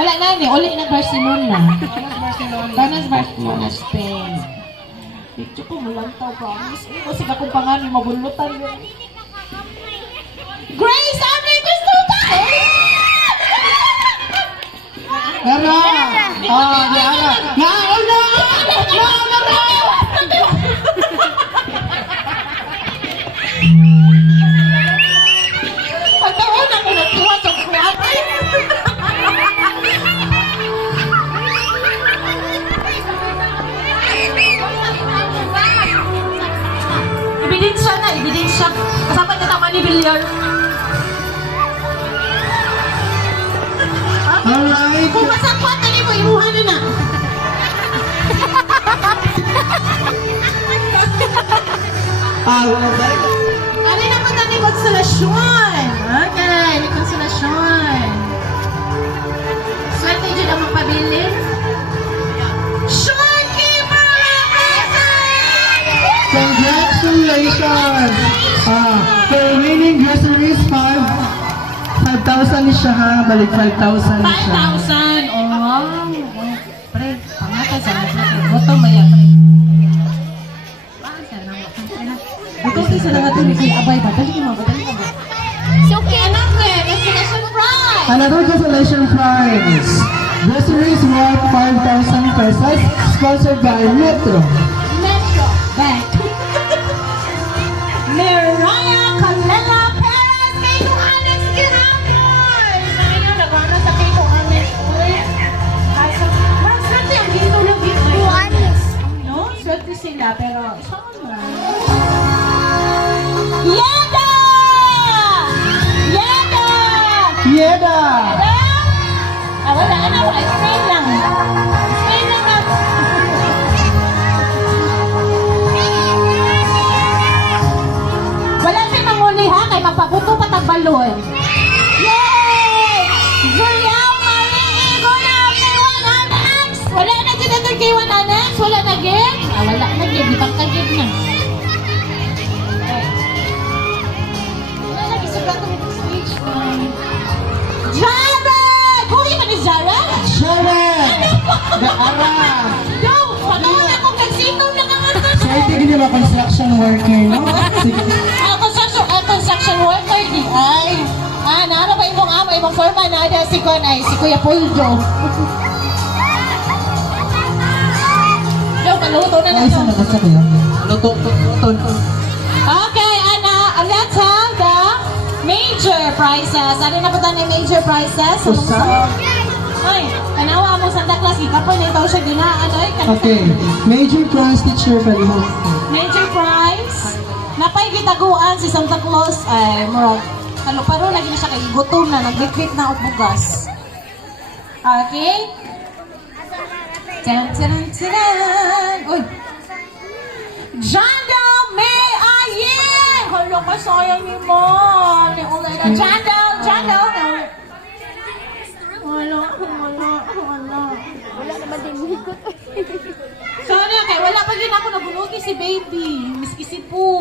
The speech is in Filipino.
Wala na ni, uli na Barcelona. Ganas Barcelona, Spain. Picture ko mo lang tao, promise. Kasi kakong pangalan, mabulutan yun. Grace Andre Cristuta! Pero, di ara. Nauna! Pagtaon ako nagtuwa sa kuwate. Ebidensya. Kasama niya tama ni Villar. Alright. Kung masakwan ka ni mo, imuhan na na. Ano na punta ni konsolasyon? Okay, ni konsolasyon. Swerte dyan ang magpabilin. Sean Keeper Congratulations! For winning groceries, 5,000 ni siya ha. Balik 5,000 ni siya. 5,000. Oh, wow. Pre, pangata sa mga. Boto maya, pre. Ito isa na nga ito ni Kuya Abay ba? Dali mo ba? So, okay, anak ko eh. Consolation prize. Another consolation prize. Groceries worth 5,000 pesos. Sponsored by Metro. Metro Bank. Mariah Calela Perez. Kay ko Alex Giramoy. Ngayon, nagana sa kay ko Alex. Swerte ang gito ng gito. No? Swerte sila, pero sama. Yeda! Yeda! Yeda! Wala na ako. Spain lang. Spain lang na. Wala si manguli ha. Kay mapabuto pa tagbalon. Yay! Julia Marie Igona K1 Annex! Wala na dyan natin K1 Annex? Wala na gin? Wala na gin. Di bang kagin na. Wala na gisugla ko nito speech. Jared! Huli ba ni Jared? Jared! Daara! Yo! Panoon ako kagsino na kangasan. So, ito gini ba construction worker, no? Sige. Construction worker di ay. Naano ba ibong amo, ibong forma na ada si Kon ay si Kuya Puldo. Yo, kaluto na Ay, lang. saan nabasa ko yun? Luto. Okay, let's have the major prizes. Ano na ba tayo ng major prizes? Usa? Ay, kanawa mo Santa Claus, ikapon ito siya ginaan. Okay. Major prize teacher Palihog. Major prize. Napay gitaguan si Santa Claus ay murag kaluparo lagi na siya kay gutom na nagbitbit na og bugas. Okay? Tan. Uy. Janda May Ayin! Hala ka sayang ni mo. Ni Ulay na Janda. Wala naman din higot. Sorry, okay. Wala pa din ako nabunuti si baby. Miski si Poo.